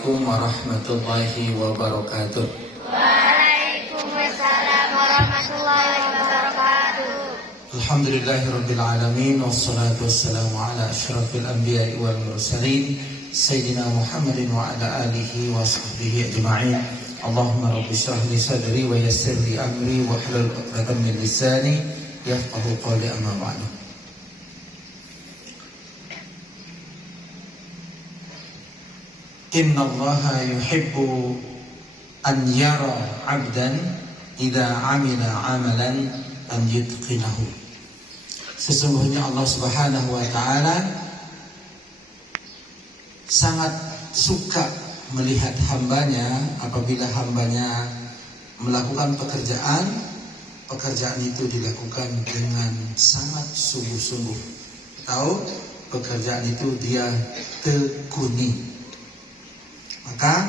Assalamualaikum warahmatullahi wabarakatuh. Waalaikumsalam warahmatullahi wabarakatuh. Alhamdulillahirabbil alamin wassalatu wassalamu ala asyrafil anbiya'i wal mursalin sayyidina Muhammadin wa ala alihi wa sahbihi ajma'in. Allahumma rabbi shrah li sadri wa yassir li amri wa hlul 'uqdatam min lisani yafqahu qawli, amma ba'du. Inna Allaha yuhibbu an yara 'abdan idza 'amila 'amalan an yutqinahu. Sesungguhnya Allah Subhanahu wa taala sangat suka melihat hambanya apabila hambanya melakukan pekerjaan itu dilakukan dengan sangat sungguh-sungguh, atau pekerjaan itu dia tekuni. Maka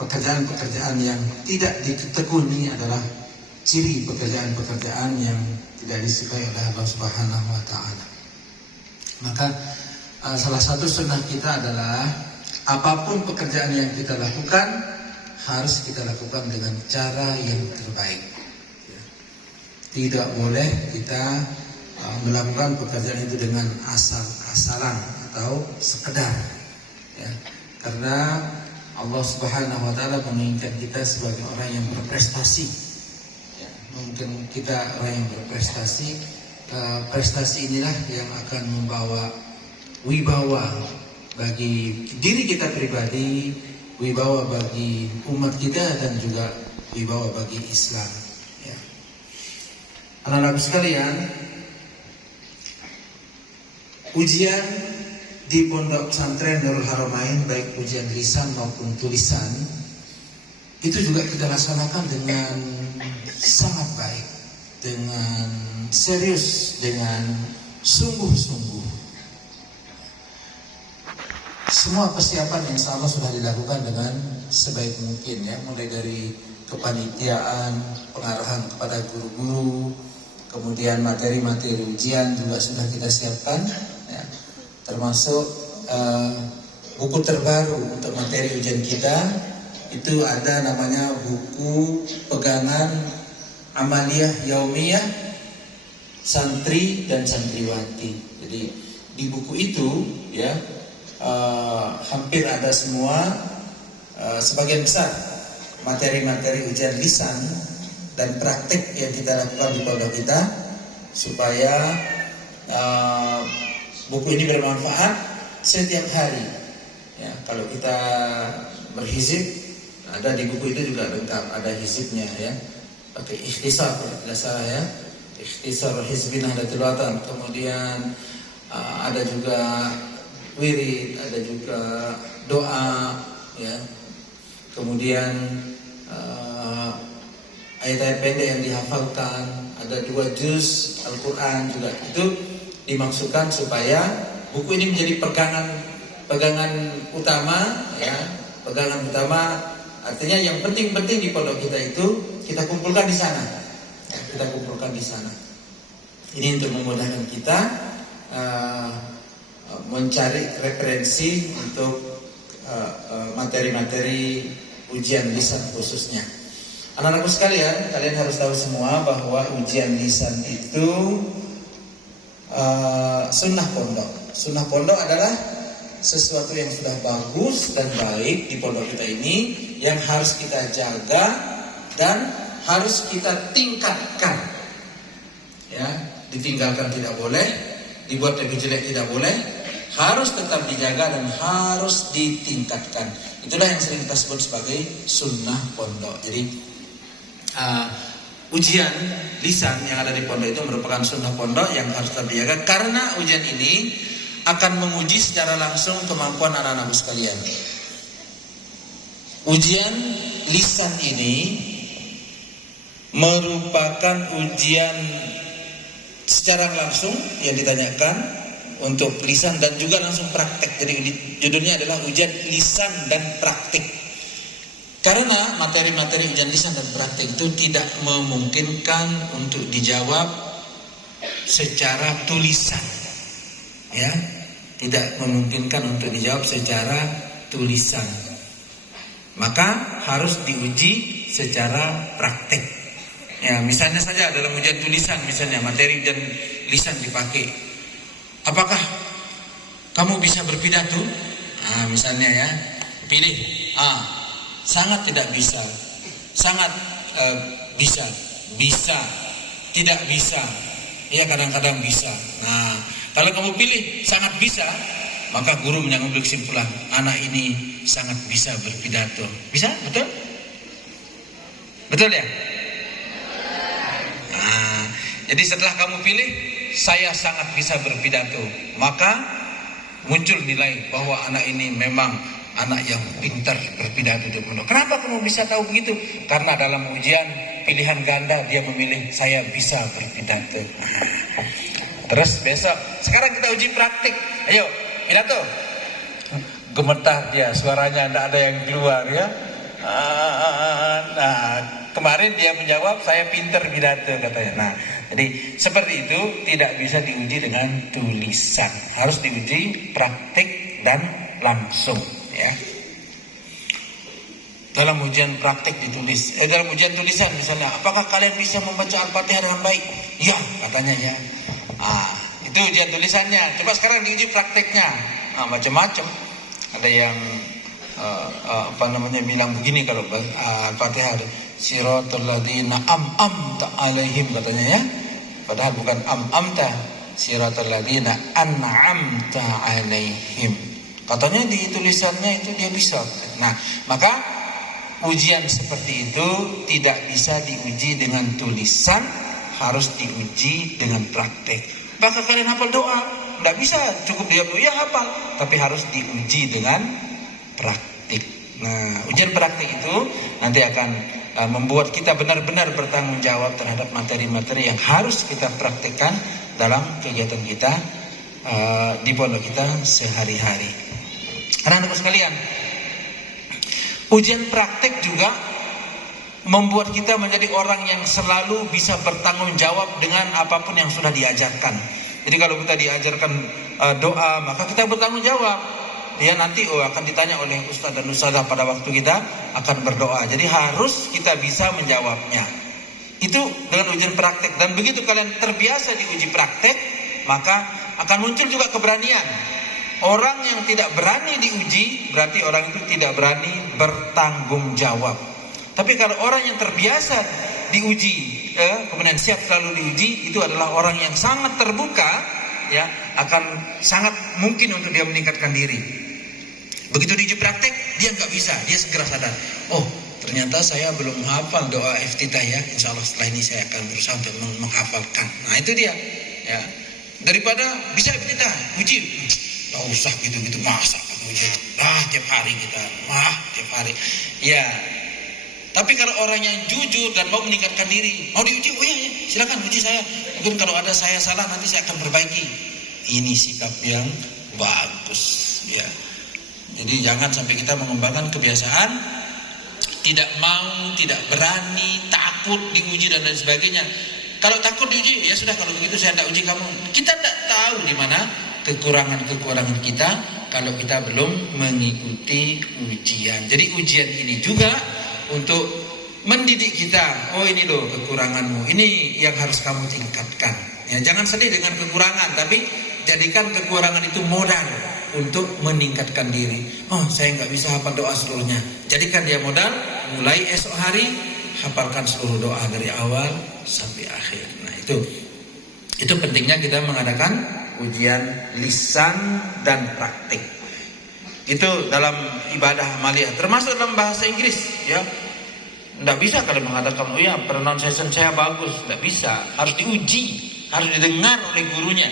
pekerjaan-pekerjaan yang tidak ditekuni adalah ciri pekerjaan-pekerjaan yang tidak disukai oleh Allah Subhanahu wa taala. Maka salah satu sunnah kita adalah apapun pekerjaan yang kita lakukan harus kita lakukan dengan cara yang terbaik. Tidak boleh kita melakukan pekerjaan itu dengan asal-asalan atau sekedar, ya. Karena Allah Subhanahu wa taala menginginkan kita sebagai orang yang berprestasi. Ya, mungkin kita orang yang berprestasi, prestasi inilah yang akan membawa wibawa bagi diri kita pribadi, wibawa bagi umat kita, dan juga wibawa bagi Islam. Ya. Anak-anak sekalian, ujian di Pondok Pesantren Nurul Haramain, baik ujian lisan maupun tulisan, itu juga kita laksanakan dengan sangat baik, dengan serius, dengan sungguh-sungguh. Semua persiapan insya Allah sudah dilakukan dengan sebaik mungkin, ya, mulai dari kepanitiaan, pengarahan kepada guru-guru, kemudian materi-materi ujian juga sudah kita siapkan, ya. Termasuk buku terbaru untuk materi ujian kita, itu ada namanya buku pegangan amaliyah yaumiyah santri dan santriwati. Jadi di buku itu, ya, hampir ada semua, sebagian besar materi-materi ujian lisan dan praktik yang kita lakukan di pondok kita, supaya buku ini bermanfaat setiap hari. Ya, kalau kita berhizib, ada di buku itu juga lengkap, ada hizibnya, ya. Pakai ikhtisar, tidak salah, ya. Ikhtisar hizbin Nahdlatul Watan. Kemudian ada juga wirid, ada juga doa, ya. Kemudian ayat-ayat pendek yang dihafalkan, ada 2 juz Al-Quran juga. Itu dimaksudkan supaya buku ini menjadi pegangan utama, ya. Pegangan utama artinya yang penting-penting di pondok kita itu kita kumpulkan di sana, ya, kita kumpulkan di sana. Ini untuk memudahkan kita mencari referensi untuk materi-materi ujian lisan khususnya. Anak-anakku sekalian, kalian harus tahu semua bahwa ujian lisan itu sunnah pondok. Sunnah pondok adalah sesuatu yang sudah bagus dan baik di pondok kita ini, yang harus kita jaga dan harus kita tingkatkan. Ya, ditinggalkan tidak boleh, dibuat lebih jelek tidak boleh, harus tetap dijaga dan harus ditingkatkan. Itulah yang sering kita sebut sebagai sunnah pondok. Jadi ujian lisan yang ada di pondok itu merupakan sunnah pondok yang harus kita jaga, karena ujian ini akan menguji secara langsung kemampuan anak-anak sekalian. Ujian lisan ini merupakan ujian secara langsung yang ditanyakan untuk lisan dan juga langsung praktek. Jadi judulnya adalah ujian lisan dan praktek. Karena materi-materi ujian lisan dan praktek itu tidak memungkinkan untuk dijawab secara tulisan, ya, tidak memungkinkan untuk dijawab secara tulisan. maka harus diuji secara praktek. Ya, misalnya saja dalam ujian tulisan, misalnya materi ujian lisan dipakai. Apakah kamu bisa berpidato? Misalnya ya, pilih sangat tidak bisa, sangat bisa, bisa, tidak bisa, ya kadang-kadang bisa. Nah, kalau kamu pilih sangat bisa, maka guru mengambil kesimpulan, anak ini sangat bisa berpidato. Bisa? Betul? Betul ya? Nah, jadi setelah kamu pilih saya sangat bisa berpidato, maka muncul nilai bahwa anak ini memang anak yang pintar berpidato di pondok. Kenapa kamu bisa tahu begitu? Karena dalam ujian pilihan ganda dia memilih saya bisa berpidato. Terus besok, sekarang kita uji praktik. Ayo, pidato. Gemetar dia, suaranya tidak ada yang keluar ya. Nah, kemarin dia menjawab saya pintar pidato katanya. Nah, jadi seperti itu tidak bisa diuji dengan tulisan, harus diuji praktik dan langsung ya. Dalam ujian praktik ditulis, dalam ujian tulisan misalnya, apakah kalian bisa membaca Al-Fatihah dengan baik? Ya, katanya ya. Itu ujian tulisannya. Coba sekarang diuji prakteknya. Macam-macam. Ada yang bilang begini kalau Al-Fatihah, Siratal ladzina am'amta alaihim katanya ya. Padahal bukan am'amta, Siratal ladzina an'amta alaihim. Katanya di tulisannya itu dia bisa. Nah, maka ujian seperti itu tidak bisa diuji dengan tulisan, harus diuji dengan praktek. Bahkan kalian hafal doa, tidak bisa cukup dia ya hafal, tapi harus diuji dengan praktik. Nah, ujian praktik itu nanti akan membuat kita benar-benar bertanggung jawab terhadap materi-materi yang harus kita praktekkan dalam kegiatan kita di pondok kita sehari-hari. Anak-anakku sekalian, ujian praktek juga membuat kita menjadi orang yang selalu bisa bertanggung jawab dengan apapun yang sudah diajarkan. Jadi kalau kita diajarkan doa, maka kita bertanggung jawab. Ya nanti akan ditanya oleh ustaz dan ustazah pada waktu kita akan berdoa. Jadi harus kita bisa menjawabnya. Itu dengan ujian praktek. Dan begitu kalian terbiasa diuji praktek, maka akan muncul juga keberanian. Orang yang tidak berani diuji, berarti orang itu tidak berani bertanggung jawab. Tapi kalau orang yang terbiasa diuji, kemudian siap selalu diuji, itu adalah orang yang sangat terbuka, ya, akan sangat mungkin untuk dia meningkatkan diri. Begitu diuji praktek, dia nggak bisa, dia segera sadar. Oh, ternyata saya belum hafal doa iftitah ya. Insya Allah setelah ini saya akan berusaha untuk menghafalkan. Nah itu dia, ya. Daripada bisa iftitah, uji, nggak usah gitu-gitu, masa uji, tiap hari kita, tiap hari, ya. Tapi kalau orang yang jujur dan mau meningkatkan diri, mau diuji, oh iya, silakan uji saya. Mungkin kalau ada saya salah nanti saya akan perbaiki. Ini sikap yang bagus, ya. Jadi jangan sampai kita mengembangkan kebiasaan tidak mau, tidak berani, takut diuji dan lain sebagainya. Kalau takut diuji, ya sudah kalau begitu saya tidak uji kamu. Kita tidak tahu di mana kekurangan kita kalau kita belum mengikuti ujian. Jadi ujian ini juga untuk mendidik kita. Oh ini loh kekuranganmu, ini yang harus kamu tingkatkan. Ya, jangan sedih dengan kekurangan, tapi jadikan kekurangan itu modal untuk meningkatkan diri. Oh saya nggak bisa hafal doa seluruhnya. Jadikan dia modal. Mulai esok hari hafalkan seluruh doa dari awal sampai akhir. Nah itu pentingnya kita mengadakan ujian lisan dan praktik. Itu dalam ibadah amaliyah, termasuk dalam bahasa Inggris, ya. Tidak bisa kalian mengatakan, oh ya pronunciation saya bagus, tidak bisa. Harus diuji, harus didengar oleh gurunya,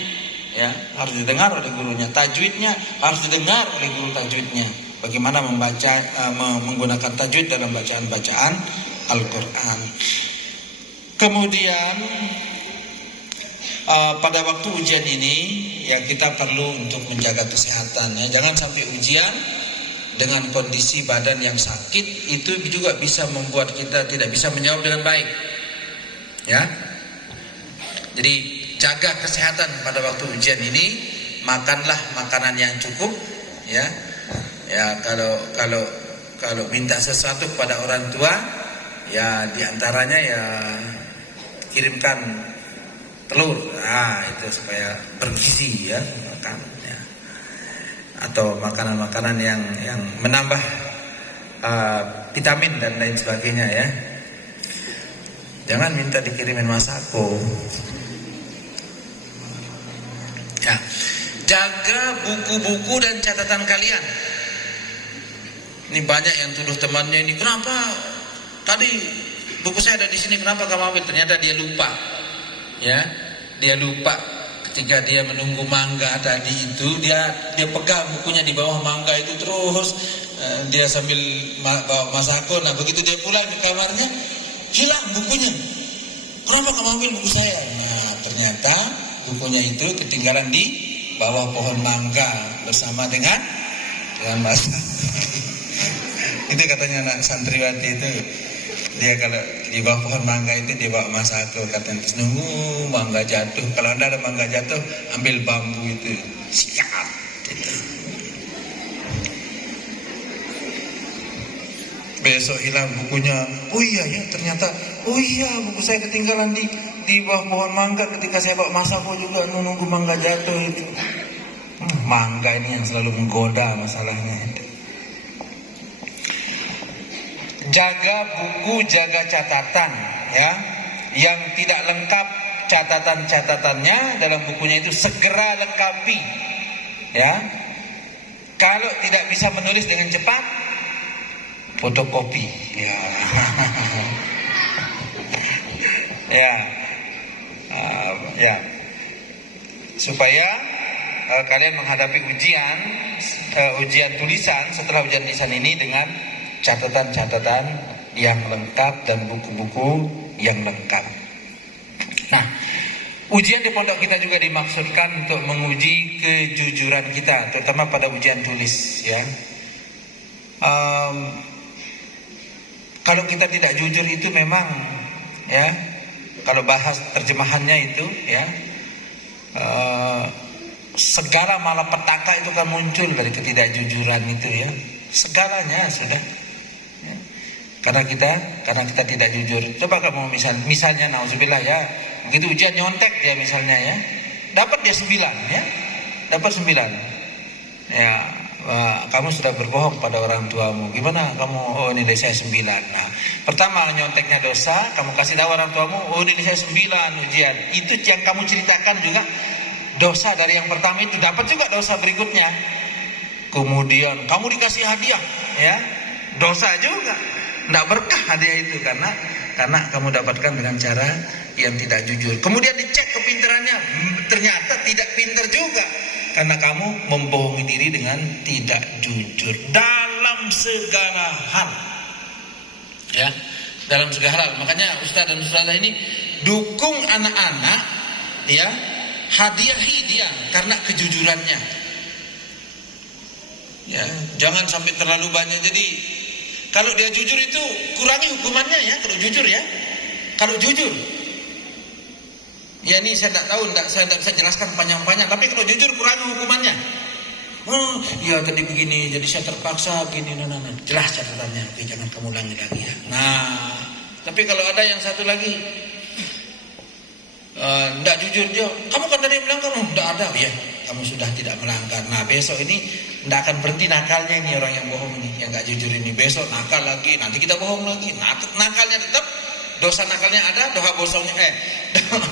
ya. Harus didengar oleh gurunya. Tajwidnya harus didengar oleh guru tajwidnya. Bagaimana membaca, menggunakan tajwid dalam bacaan-bacaan Al-Quran. Kemudian pada waktu ujian ini ya kita perlu untuk menjaga kesehatan ya. Jangan sampai ujian dengan kondisi badan yang sakit, itu juga bisa membuat kita tidak bisa menjawab dengan baik. Ya. Jadi jaga kesehatan pada waktu ujian ini, makanlah makanan yang cukup ya. Ya kalau kalau minta sesuatu kepada orang tua, ya diantaranya ya kirimkan telur, itu supaya bergizi ya makan, ya. Atau makanan-makanan yang menambah vitamin dan lain sebagainya ya. Jangan minta dikirimin masako. Ya, jaga buku-buku dan catatan kalian. Ini banyak yang tuduh temannya ini, kenapa tadi buku saya ada di sini, kenapa kamu ambil? Ternyata dia lupa, ya, dia lupa ketika dia menunggu mangga tadi itu, dia pegang bukunya di bawah mangga itu terus, dia sambil bawa masako. Nah begitu dia pulang ke kamarnya, hilang bukunya. Kenapa kamu ambil buku saya? Nah ternyata bukunya itu ketinggalan di bawah pohon mangga bersama dengan masako. Itu katanya anak santriwati itu, dia kalau di bawah pohon mangga itu dia bawa masako, katanya terus nunggu mangga jatuh. Kalau anda ada mangga jatuh, ambil bambu itu, siap gitu. Besok hilang bukunya. Oh iya ya, ternyata oh iya buku saya ketinggalan di bawah pohon mangga ketika saya bawa masako juga nunggu mangga jatuh itu. Mangga ini yang selalu menggoda masalahnya. Jaga buku, jaga catatan ya. Yang tidak lengkap catatan-catatannya dalam bukunya itu segera lengkapi ya. Kalau tidak bisa menulis dengan cepat, fotokopi ya. Ya. Supaya kalian menghadapi ujian tulisan setelah ujian tulisan ini dengan catatan-catatan yang lengkap dan buku-buku yang lengkap. Nah, ujian di pondok kita juga dimaksudkan untuk menguji kejujuran kita, terutama pada ujian tulis ya. Kalau kita tidak jujur itu memang ya, kalau bahas terjemahannya itu ya, segala malapetaka itu kan muncul dari ketidakjujuran itu ya. Segalanya sudah ya. Karena kita tidak jujur. Coba kamu misalnya nauzubillah ya, begitu ujian nyontek dia misalnya ya, dapat dia 9 ya, dapat 9 ya. Kamu sudah berbohong pada orang tuamu. Gimana kamu? Oh nilai saya 9. Nah pertama nyonteknya dosa, kamu kasih tahu orang tuamu, oh nilai saya 9 ujian. Itu yang kamu ceritakan juga dosa dari yang pertama itu, dapat juga dosa berikutnya. Kemudian kamu dikasih hadiah ya, dosa juga, tidak berkah hadiah itu karena kamu dapatkan dengan cara yang tidak jujur. Kemudian dicek kepintarannya, ternyata tidak pintar juga karena kamu membohongi diri dengan tidak jujur dalam segala hal ya, dalam segala hal. Makanya Ustaz dan Ustazah ini dukung anak-anak ya, hadiahi dia karena kejujurannya. Ya, jangan sampai terlalu banyak. Jadi kalau dia jujur itu kurangi hukumannya ya, kalau jujur ya. Kalau jujur. Ya ini saya tidak tahu, saya tidak bisa jelaskan panjang-panjang, tapi kalau jujur kurangi hukumannya. Oh, ya tadi begini, jadi saya terpaksa begini, nah. Jelas catatannya, oke, jangan kamu ulangi lagi ya. Nah, tapi kalau ada yang satu lagi tidak jujur dia, kamu kan tadi melanggar, tidak ada ya, kamu sudah tidak melanggar. Nah besok ini tidak akan berhenti nakalnya ini orang yang bohong ini, yang nggak jujur ini. Besok nakal lagi, nanti kita bohong lagi. Nakalnya tetap, dosa nakalnya ada,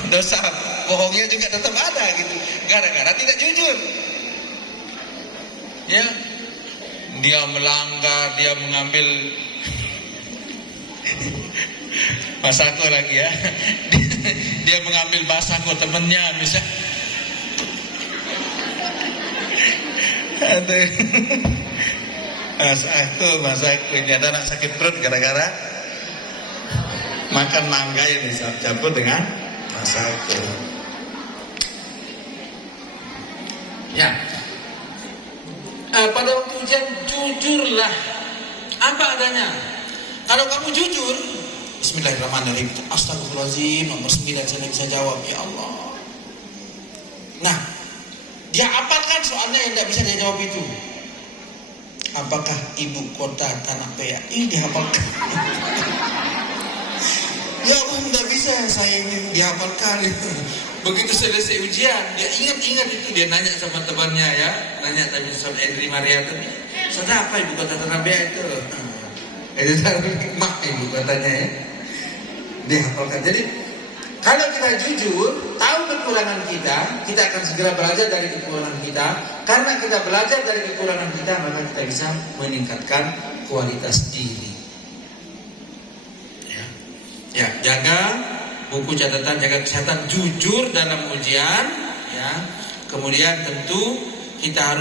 dosa bohongnya juga tetap ada gitu. Gara-gara tidak jujur. Ya, dia melanggar, dia mengambil masako lagi ya. Dia mengambil masako temennya misal. Masako ini ada anak sakit perut gara-gara makan mangga yang dicampur dengan masako. Ya. Pada waktu ujian jujurlah apa adanya. Kalau kamu jujur, Bismillahirrahmanirrahim, astagfirullahaladzim, nomor 9 saya bisa jawab, ya Allah. Nah, dia apalkan soalnya yang tidak bisa dia jawab itu. apakah ibu kota Tanah Peak? Ini dihafalkan. Ya Allah, nggak bisa saya ini dihafalkan. Begitu selesai ujian, dia ingat itu, dia nanya sama temannya ya, nanya tadi Ustaz Edri Mariatun, Ustaz apa ibu kota Tanah Peak itu? Itu hikmah ibu kotanya ya, dihafalkan. Jadi kalau kita jujur, tahu kekurangan kita akan segera belajar dari kekurangan kita. Karena kita belajar dari kekurangan kita, maka kita bisa meningkatkan kualitas diri. Ya, jaga buku catatan, jaga kesehatan, jujur dalam ujian. Ya, kemudian tentu kita harus